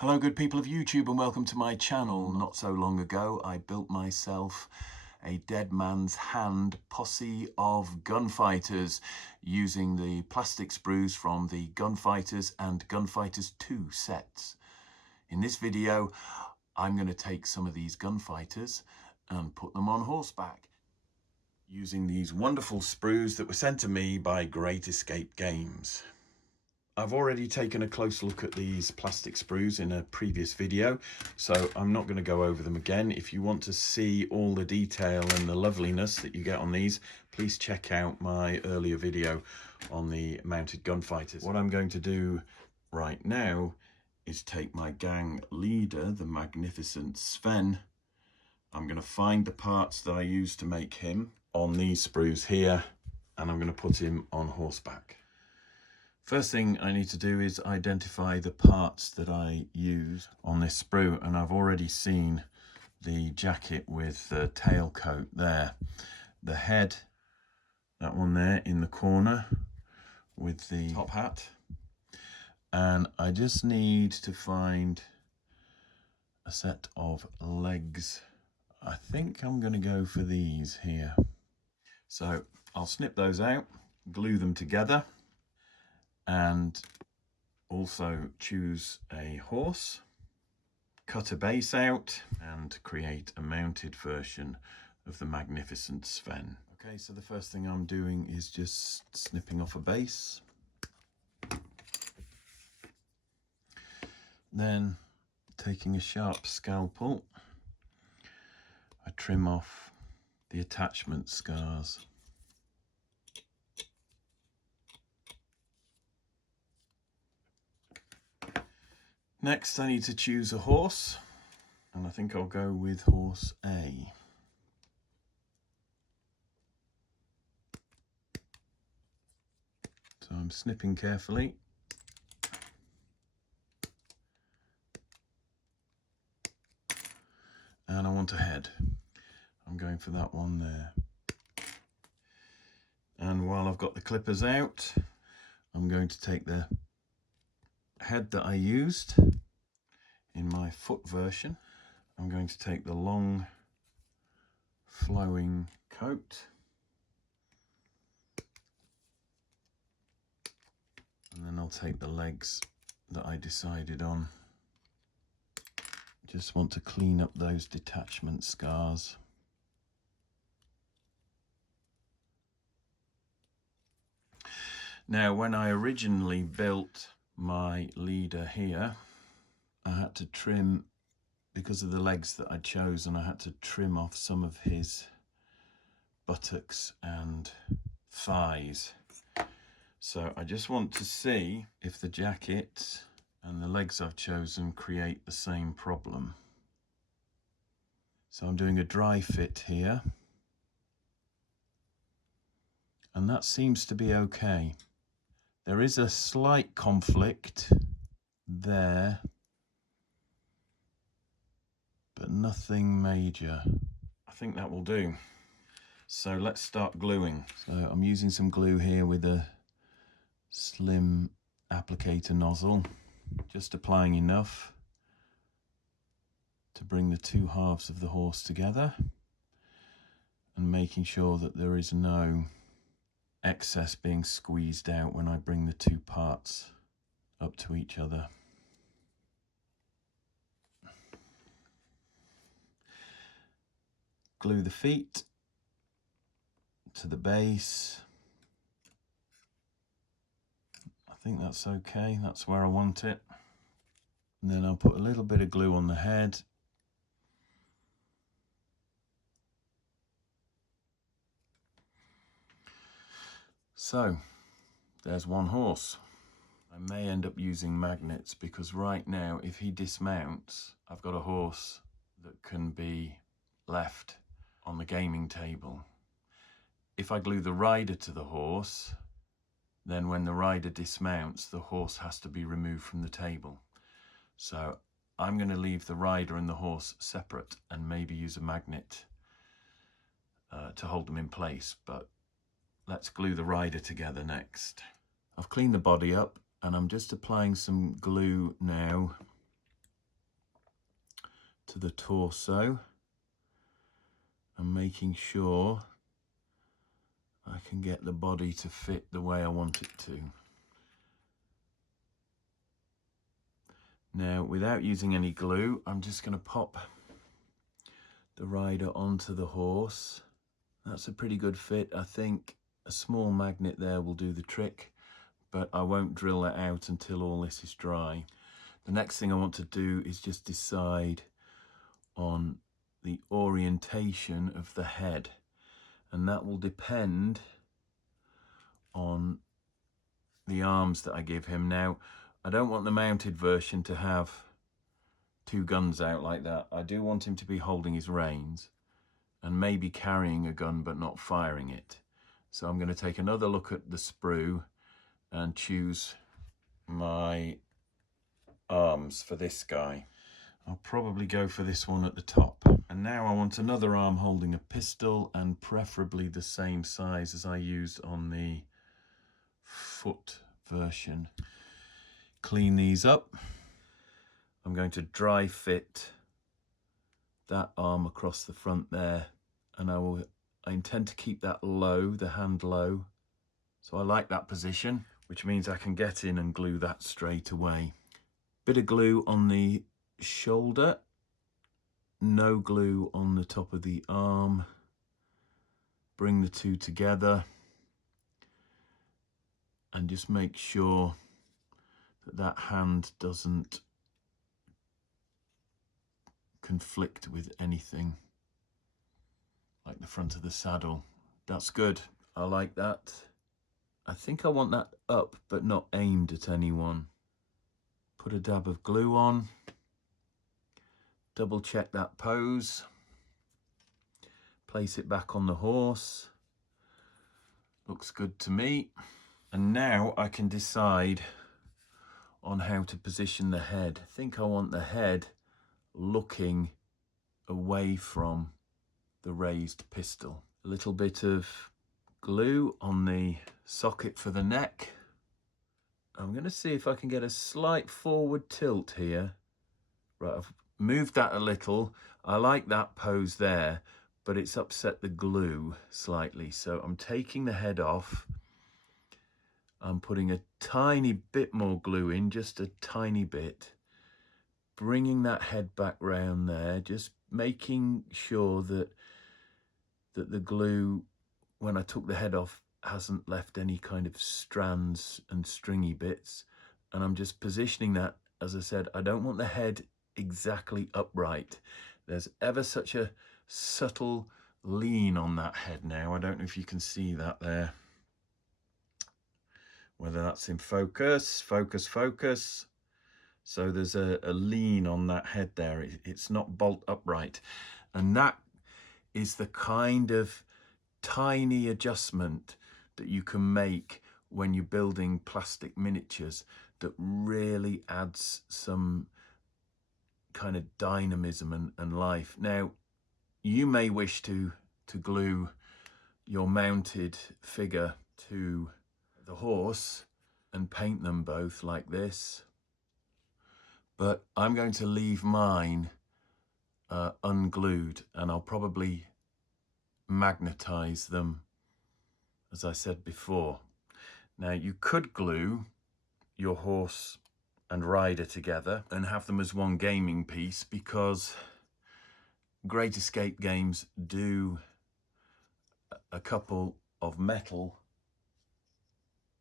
Hello good people of YouTube and welcome to my channel. Not so long ago I built myself a dead man's hand posse of gunfighters using the plastic sprues from the Gunfighters and Gunfighters 2 sets. In this video I'm going to take some of these gunfighters and put them on horseback using these wonderful sprues that were sent to me by Great Escape Games. I've already taken a close look at these plastic sprues in a previous video, so I'm not going to go over them again. If you want to see all the detail and the loveliness that you get on these, please check out my earlier video on the mounted gunfighters. What I'm going to do right now is take my gang leader, the magnificent Sven. I'm going to find the parts that I used to make him on these sprues here, and I'm going to put him on horseback. First thing I need to do is identify the parts that I use on this sprue, and I've already seen the jacket with the tailcoat there. The head, that one there in the corner with the top hat. And I just need to find a set of legs. I think I'm going to go for these here. So I'll snip those out, glue them together, and also choose a horse, cut a base out, and create a mounted version of the magnificent Sven. Okay, so the first thing I'm doing is just snipping off a base. Then taking a sharp scalpel, I trim off the attachment scars. Next, I need to choose a horse, and I think I'll go with horse A. So I'm snipping carefully. And I want a head. I'm going for that one there. And while I've got the clippers out, I'm going to take the head that I used in my foot version. I'm going to take the long flowing coat, and then I'll take the legs that I decided on. Just want to clean up those detachment scars. Now, when I originally built my leader here, I had to trim, because of the legs that I'd chosen, I had to trim off some of his buttocks and thighs. So I just want to see if the jacket and the legs I've chosen create the same problem. So I'm doing a dry fit here, and that seems to be okay. There is a slight conflict there, but nothing major. I think that will do. So let's start gluing. So I'm using some glue here with a slim applicator nozzle, just applying enough to bring the two halves of the horse together and making sure that there is no excess being squeezed out when I bring the two parts up to each other. Glue the feet to the base. I think that's okay, that's where I want it. And then I'll put a little bit of glue on the head. So there's one horse. I may end up using magnets, because right now if he dismounts, I've got a horse that can be left on the gaming table. If I glue the rider to the horse, then when the rider dismounts, the horse has to be removed from the table. So I'm going to leave the rider and the horse separate and maybe use a magnet to hold them in place, but let's glue the rider together next. I've cleaned the body up and I'm just applying some glue now to the torso and making sure I can get the body to fit the way I want it to. Now, without using any glue, I'm just going to pop the rider onto the horse. That's a pretty good fit. I think a small magnet there will do the trick, but I won't drill that out until all this is dry. The next thing I want to do is just decide on the orientation of the head, and that will depend on the arms that I give him. Now, I don't want the mounted version to have two guns out like that. I do want him to be holding his reins and maybe carrying a gun but not firing it. So I'm going to take another look at the sprue and choose my arms for this guy. I'll probably go for this one at the top. And now I want another arm holding a pistol, and preferably the same size as I used on the foot version. Clean these up. I'm going to dry fit that arm across the front there, and I intend to keep that low, the hand low. So I like that position, which means I can get in and glue that straight away. Bit of glue on the shoulder, no glue on the top of the arm. Bring the two together and just make sure that that hand doesn't conflict with anything, like the front of the saddle. That's good. I like that. I think I want that up but not aimed at anyone. Put a dab of glue on. Double check that pose. Place it back on the horse. Looks good to me. And now I can decide on how to position the head. I think I want the head looking away from the raised pistol. A little bit of glue on the socket for the neck. I'm going to see if I can get a slight forward tilt here. Right, I've moved that a little. I like that pose there, but it's upset the glue slightly. So I'm taking the head off. I'm putting a tiny bit more glue in, just a tiny bit. Bringing that head back round there, just making sure that the glue, when I took the head off, hasn't left any kind of strands and stringy bits. And I'm just positioning that. As I said, I don't want the head exactly upright. There's ever such a subtle lean on that head now. I don't know if you can see that there. Whether that's in focus. So there's a lean on that head there. It's not bolt upright. And that is the kind of tiny adjustment that you can make when you're building plastic miniatures that really adds some kind of dynamism and life. Now, you may wish to glue your mounted figure to the horse and paint them both like this, but I'm going to leave mine unglued, and I'll probably magnetize them, as I said before. Now, you could glue your horse and rider together and have them as one gaming piece, because Great Escape games do a couple of metal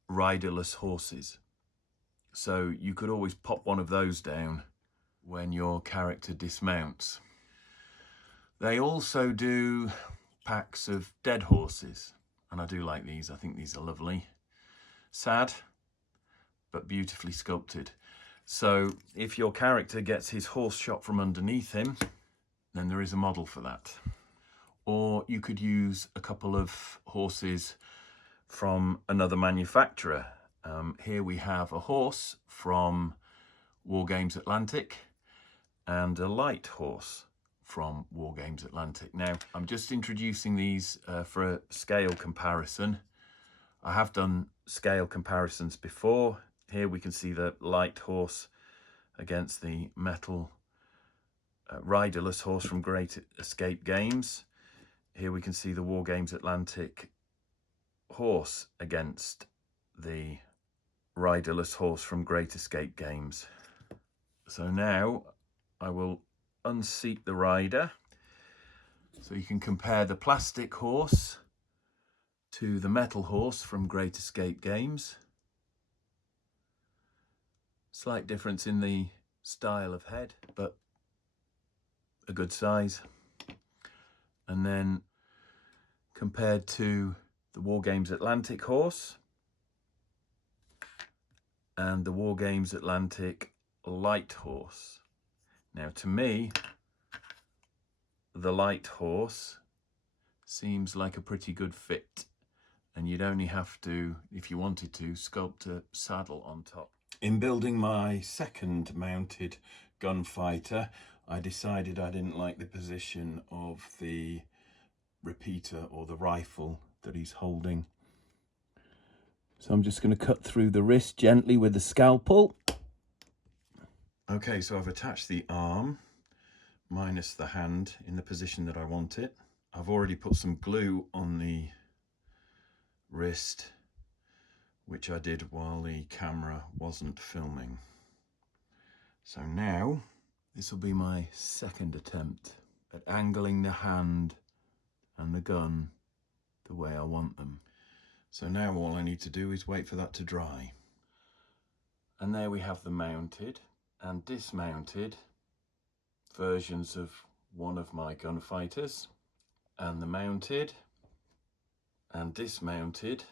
riderless horses. So you could always pop one of those down when your character dismounts. They also do packs of dead horses, and I do like these. I think these are lovely. Sad, but beautifully sculpted. So if your character gets his horse shot from underneath him, then there is a model for that. Or you could use a couple of horses from another manufacturer. Here we have a horse from War Games Atlantic and a light horse from War Games Atlantic. Now, I'm just introducing these for a scale comparison. I have done scale comparisons before. Here we can see the light horse against the metal riderless horse from Great Escape Games. Here we can see the War Games Atlantic horse against the riderless horse from Great Escape Games. So now I will unseat the rider so you can compare the plastic horse to the metal horse from Great Escape Games. Slight difference in the style of head, but a good size. And then compared to the War Games Atlantic horse and the War Games Atlantic light horse. Now to me, the light horse seems like a pretty good fit, and you'd only have to, if you wanted to, sculpt a saddle on top. In building my second mounted gunfighter, I decided I didn't like the position of the repeater or the rifle that he's holding. So I'm just going to cut through the wrist gently with the scalpel. Okay, so I've attached the arm minus the hand in the position that I want it. I've already put some glue on the wrist, which I did while the camera wasn't filming. So now this will be my second attempt at angling the hand and the gun the way I want them. So now all I need to do is wait for that to dry. And there we have the mounted and dismounted versions of one of my gunfighters, and the mounted and dismounted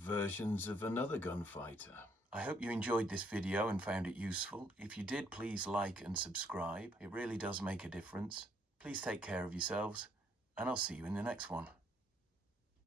versions of another gunfighter. I hope you enjoyed this video and found it useful. If you did, please like and subscribe. It really does make a difference. Please take care of yourselves, and I'll see you in the next one.